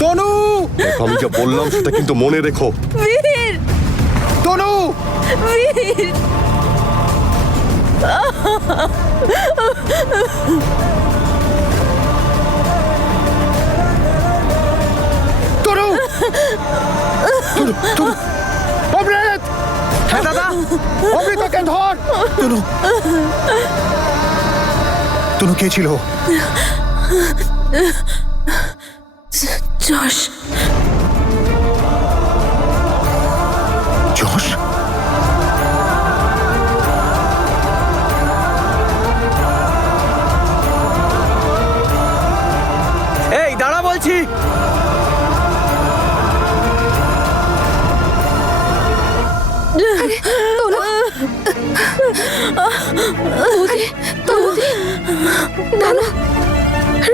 তনু, আমি যা বললাম সেটা কিন্তু মনে রেখো। বীর, তনু, বীর, তনু, তনু, তনু, অমৃত! হ্যাঁ দাদা। অমৃত, ওকে ধর! তনু, তনু কে ছিল? যশ। যশ? এই দাঁড়া বলছি।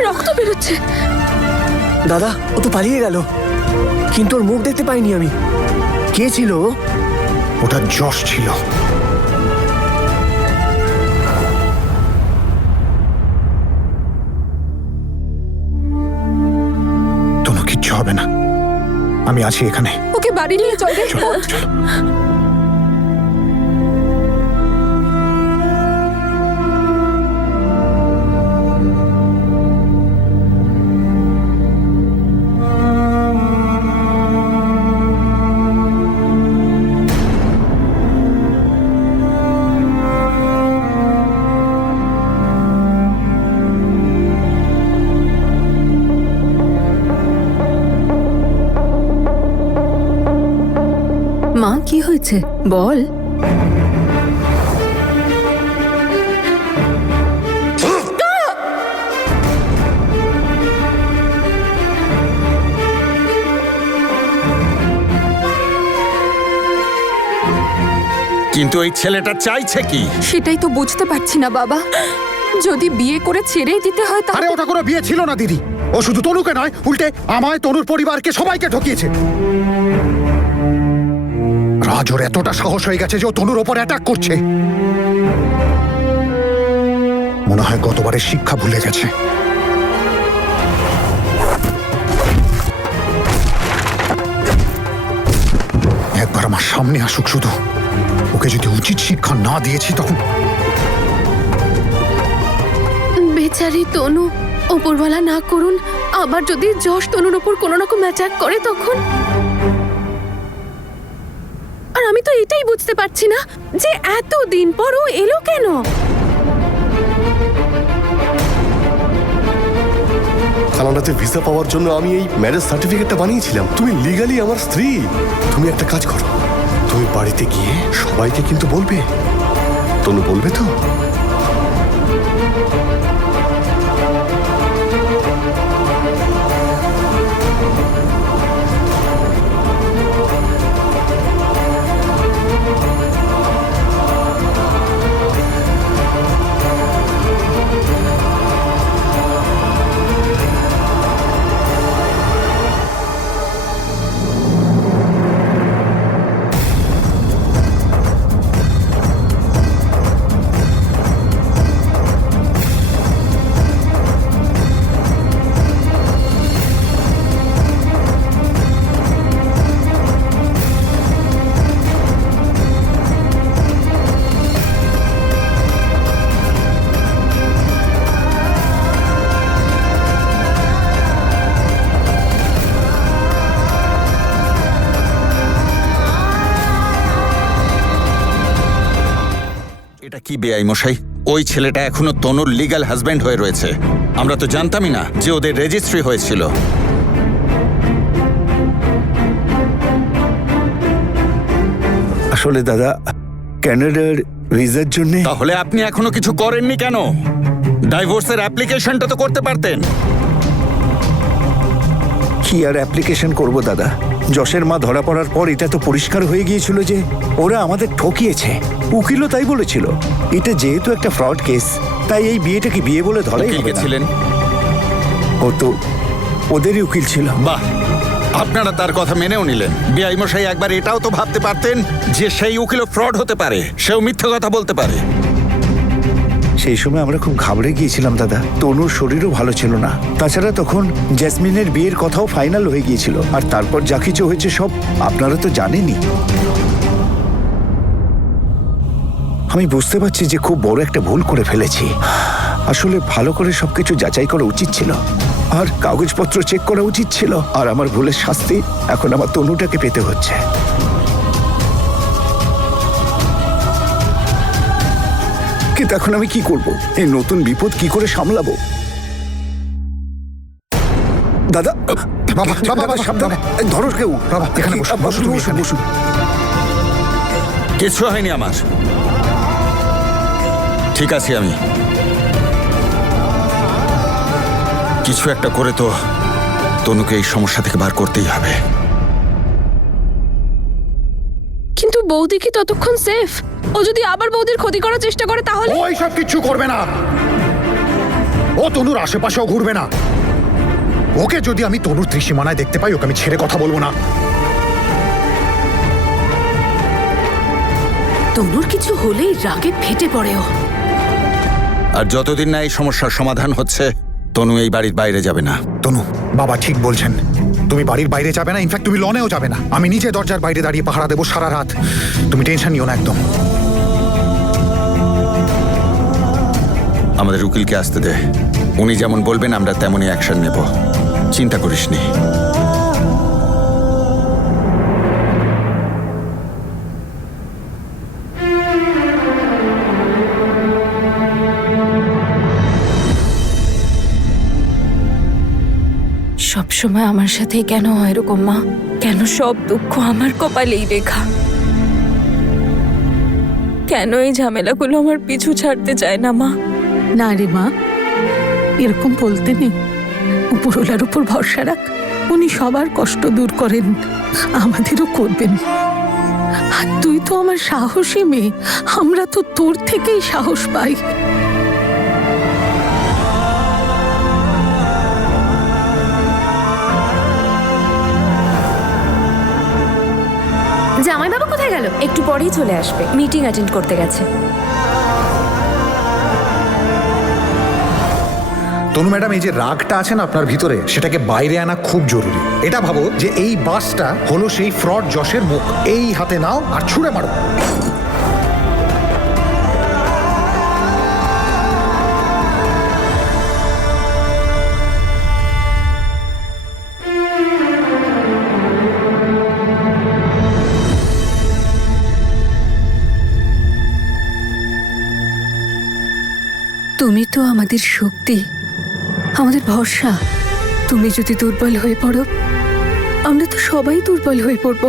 রক্ত বেরোচ্ছে। দাদা ও তো পালিয়ে গেল, কিন্তু ওর মুখ দেখতে পাইনি আমি। কে ছিল ও? ওটা যশ ছিল। তনু, কিচ্ছু হবে না, আমি আছি এখানে। ওকে বাড়ি নিয়ে চল রে। চলো, চলো। মা, কি হয়েছে বল। কিন্তু এই ছেলেটা চাইছে কি? সেটাই তো বুঝতে পারছি না বাবা। যদি বিয়ে করে ছেড়েই দিতে হয় আরে তাহলে ওটা কোনো বিয়ে ছিল না দিদি। ও শুধু তনুকে নয়, উল্টে আমায়, তনুর পরিবারকে, সবাইকে ঠকিয়েছে। রাজোর এতটা সাহস হয়ে গেছে যে ও তনুর ওপর অ্যাটাক করছে। মনে হয় গতবারের শিক্ষা ভুলে গেছে। একবার আমার সামনে আসুক শুধু। ওকে যদি উচিত শিক্ষা না দিয়েছি তখন। বেচারি তনু, ওপরওয়ালা না করুন আবার যদি যশ তনুর উপর কোনো রকম অ্যাটাক করে তখন। আর আমি তো এটাই বুঝতে পারছি না যে এত দিন পর ও এলো কেন। কানাডাতে ভিসা পাওয়ার জন্য আমি এই ম্যারেজ সার্টিফিকেটটা বানিয়েছিলাম। তুমি লিগালি আমার স্ত্রী। তুমি একটা কাজ করো, তুমি বাড়িতে গিয়ে সবাইকে কিন্তু বলবে। তনু বলবে তো? এটা কি বেআই মশাই? ওই ছেলেটা এখনো তনুর লিগ্যাল হাজবেন্ড হয়ে রয়েছে। আমরা তো জানতামই না যে ওদের রেজিস্ট্রি হয়েছিল। আসলে দাদা, কানাডার ভিসার জন্য। তাহলে আপনি এখনো কিছু করেননি কেন? ডাইভোর্সের অ্যাপ্লিকেশনটা তো করতে পারতেন। কি আর অ্যাপ্লিকেশন করব দাদা? যশের মা ধরা পড়ার পর এটা তো পরিষ্কার হয়ে গিয়েছিল যে ওরা আমাদের ঠকিয়েছে। উকিলও তাই বলেছিল। এটা যেহেতু একটা ফ্রড কেস, তাই এই বিয়েটাকে বিয়ে বলে ধরাই উকিল হবে কে না। ছিলেন? ও তো ওদেরই উকিল ছিল। বাহ, আপনারা তার কথা মেনেও নিলেন। বেআই মশাই, একবার এটাও তো ভাবতে পারতেন যে সেই উকিলও ফ্রড হতে পারে, সেও মিথ্যে কথা বলতে পারে। সেই সময় আমরা খুব ঘাবড়ে গিয়েছিলাম দাদা। তনুর শরীরও ভালো ছিল না, তাছাড়া তখন জ্যাসমিনের বিয়ের কথাও ফাইনাল হয়ে গিয়েছিল। আর তারপর যা কিছু হয়েছে সব আপনারা তো জানেনই। আমি বুঝতে পারছি যে খুব বড় একটা ভুল করে ফেলেছি। আসলে ভালো করে সবকিছু যাচাই করা উচিত ছিল, আর কাগজপত্র চেক করা উচিত ছিল। আর আমার ভুলের শাস্তি এখন আমার তনুটাকে পেতে হচ্ছে। কিন্তু এখন আমি কি করব? এই নতুন বিপদ কি করে সামলাবো? দাদা, বাবা, বাবা, সাবধানে, ধরো কেউ। বাবা, এখানে বসো, বসো, তুমি এখানে। বসুন। কিছু হয়নি আমার, ঠিক আছে। আমি কিছু একটা করে তো তনুকে এই সমস্যা থেকে বার করতেই হবে। কিন্তু বৌদি কি ততক্ষণ সেফ? ও যদি আবার বৌদির ক্ষতি করার চেষ্টা করে তাহলে? ও এইসব কিচ্ছু করবে না। ও তনুর আশেপাশেও ঘুরবে না। ওকে যদি আমি তনুর ত্রিসীমানায় দেখতে পাই, ওকে আমি ছেড়ে কথা বলবো না। তনুর কিছু হলেই রাগে ফেটে পড়ে ও। আর যতদিন না এই সমস্যার সমাধান হচ্ছে, তনু এই বাড়ির বাইরে যাবে না। তনু, বাবা ঠিক বলছেন। তুমি বাড়ির বাইরে যাবে না, ইনফ্যাক্ট তুমি লনেও যাবে না। আমি নিজে দরজার বাইরে দাঁড়িয়ে পাহারা দেবো সারা রাত। তুমি টেনশন নিও না একদম। আমাদের উকিলকে আসতে দে, উনি যেমন বলবেন আমরা তেমনই অ্যাকশন নেব। চিন্তা করিসনি। সবসময় আমার সাথেই কেন হয় এরকম মা? কেন সব দুঃখ আমার কপালেই লেখা? কেন এই ঝামেলাগুলো আমার পিছু ছাড়তে চায় না মা? না রে মা, এরকম বলতে নেই। উপরওয়ালার উপর ভরসা রাখ, উনি সবার কষ্ট দূর করেন, আমাদেরও করবেন। আর তুই তো আমার সাহসী মেয়ে, আমরা তো তোর থেকেই সাহস পাই। জামাইবাবু কোথায় গেল? একটু পরেই চলে আসবে, মিটিং অ্যাটেন্ড করতে গেছে। তনু ম্যাডাম, এই যে রাগটা আছে না আপনার ভিতরে, সেটাকে বাইরে আনা খুব জরুরি। এটা ভাবো যে এই বাসটা হলো সেই ফ্রড যশের মুখ। এই হাতে নাও আর ছুঁড়ে মারো। তুমি তো আমাদের শক্তি, আমাদের ভরসা। তুমি যদি দুর্বল হয়ে পড়ো, আমরা তো সবাই দুর্বল হয়ে পড়ব।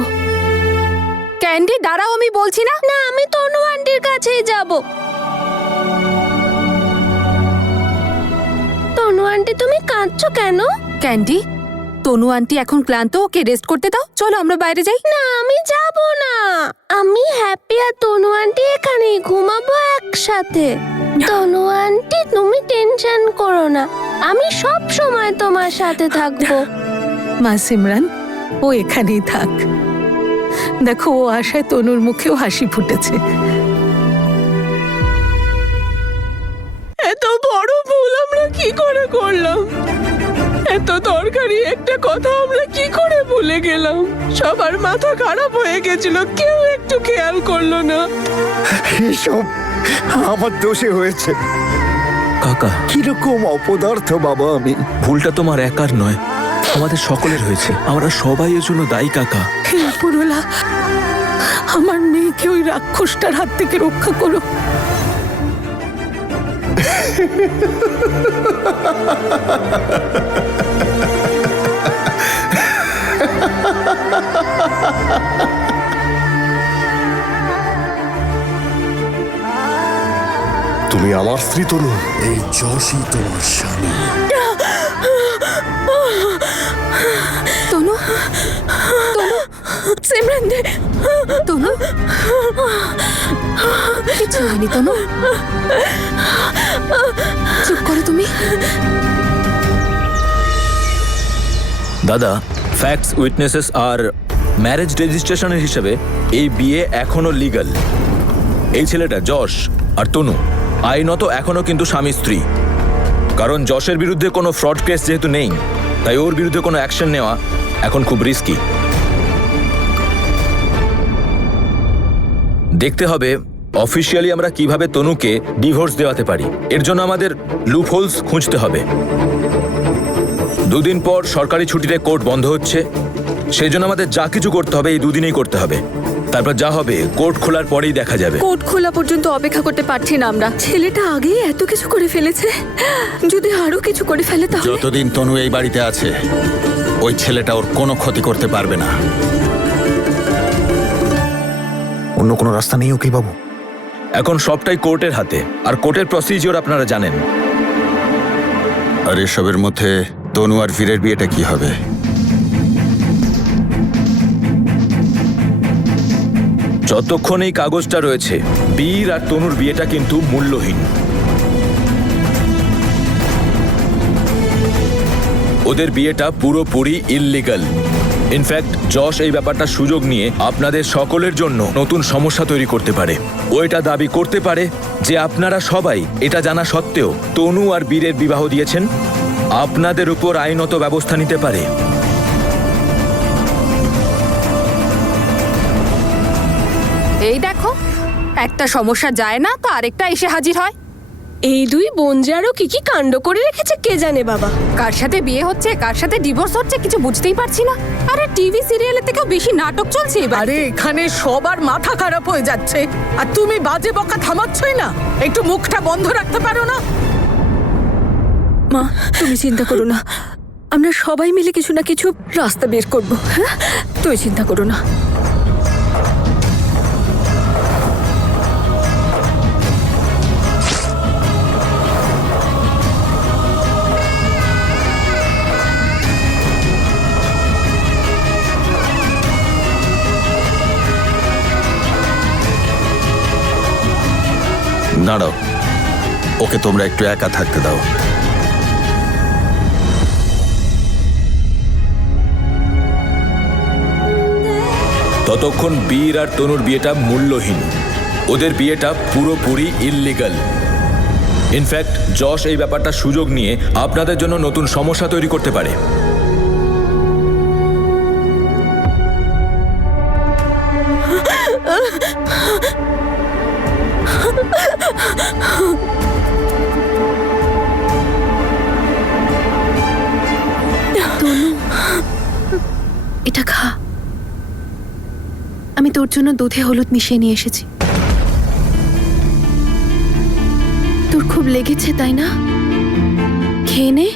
ক্যান্ডি দাঁড়াও, আমি বলছি না। না, আমি তনু আন্টির কাছেই যাব। তনু আন্টি, তুমি কাঁদছো কেন? ক্যান্ডি, তনু আন্টি এখন ক্লান্ত, ওকে রেস্ট করতে দাও। চলো আমরা বাইরে যাই। না, আমি যাব না। আমি হ্যাপি আর তনু আন্টি এখানেই ঘুমাবো একসাথে। তনু আন্টি, তুমি টেনশন করো না, আমি সব সময় তোমার সাথে থাকবো। মা সিমরান, ও এখানেই থাক। দেখো, ও আশায় তনুর মুখেও হাসি ফুটেছে। এত বড় ভুল আমরা কি করে করলাম? এত দরকারি একটা কথা আমরা কি করে ভুলে গেলাম? সবার মাথা খারাপ হয়ে গেছিল, কেউ একটু খেয়াল করলো না। এসব আমার দোষে হয়েছে। কাকা, কিরকম অপদার্থ বাবা আমি। ভুলটা তোমার একার নয়, আমাদের সকলের হয়েছে। আমরা সবাই এর জন্য দায়ী কাকা। হে উপরওয়ালা, আমার মেয়েকে ওই রাক্ষসটার হাত থেকে রক্ষা করো। তুমি আমার স্ত্রী তনু, এই যশই তোমার স্বামী। তনু, তনু, সিমরান দে, তনু, কিছু হয়নি তনু, চুপ করো তুমি। দাদা, ফ্যাক্টস, উইটনেসেস আর ম্যারেজ রেজিস্ট্রেশনের হিসেবে এই বিয়ে এখনো লিগ্যাল। এই ছেলেটা যশ আর তনু আইনত এখনো কিন্তু স্বামী স্ত্রী। কারণ যশের বিরুদ্ধে কোনো ফ্রড কেস যেহেতু নেই, তাই ওর বিরুদ্ধে কোনো অ্যাকশন নেওয়া এখন খুব রিস্কি। দেখতে হবে অফিসিয়ালি আমরা কিভাবে তনুকে ডিভোর্স দেওয়াতে পারি। এর জন্য আমাদের লুপহোলস খুঁজতে হবে। 2 দিন পর সরকারি ছুটিতে কোর্ট বন্ধ হচ্ছে, সেই জন্য আমাদের যা কিছু করতে হবে এই 2 দিনেই করতে হবে। তারপর যা হবে কোর্ট খোলার পরেই দেখা যাবে। কোর্ট খোলা পর্যন্ত অপেক্ষা করতে পারছি না আমরা। ছেলেটা আগেই এত কিছু করে ফেলেছে, যদি আরো কিছু করে ফেলে তাহলে। যতদিন তনু এই বাড়িতে আছে ওই ছেলেটা ওর কোনো ক্ষতি করতে পারবে না। অন্য কোনো রাস্তা নেই উকিল বাবু? এখন সবটাই কোর্টের হাতে, আর কোর্টের প্রসিজিওর আপনারা জানেন। আর এসবের মধ্যে তনু আর বীরের বিয়েটা কি হবে? যতক্ষণ এই কাগজটা রয়েছে বীর আর তনুর বিয়েটা কিন্তু মূল্যহীন। ওদের বিয়েটা পুরোপুরি ইললিগাল। ইনফ্যাক্ট যশ এই ব্যাপারটা সুযোগ নিয়ে আপনাদের সকলের জন্য নতুন সমস্যা তৈরি করতে পারে। ও এটা দাবি করতে পারে যে আপনারা সবাই এটা জানা সত্ত্বেও তনু আর বীরের বিবাহ দিয়েছেন, আপনাদের উপর আইনত ব্যবস্থা নিতে পারে। এই দেখো, একটা সমস্যা যায় না তো আরেকটা এসে হাজির হয়। এই 2 বোন যে আরো কি কি কাণ্ড করে রেখেছে কে জানে বাবা। কার সাথে বিয়ে হচ্ছে, কার সাথে ডিভোর্স হচ্ছে কিছু বুঝতেই পারছি না। আরে টিভি সিরিয়ালের থেকেও বেশি নাটক চলছে এবার। আরে এখানে সবার মাথা খারাপ হয়ে যাচ্ছে, আর তুমি বাজে বকা থামাচ্ছই না। একটু মুখটা বন্ধ রাখতে পারো না? মা, তুমি চিন্তা করো না, আমরা সবাই মিলে কিছু না কিছু রাস্তা বের করব। হ্যাঁ, তুমি চিন্তা করো না। দাঁড়াও, ওকে তোমরা একটু একা থাকতে দাও। ততক্ষণ বীর আর তনুর বিয়েটা মূল্যহীন। ওদের বিয়েটা পুরোপুরি ইললিগাল। ইনফ্যাক্ট যশ এই ব্যাপারটা সুযোগ নিয়ে আপনাদের জন্য নতুন সমস্যা তৈরি করতে পারে। এটা খা, আমি তোর জন্য দুধে হলুদ মিশিয়ে নিয়ে এসেছি। তোর খুব লেগেছে তাই না? খেয়ে নে,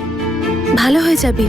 ভালো হয়ে যাবি।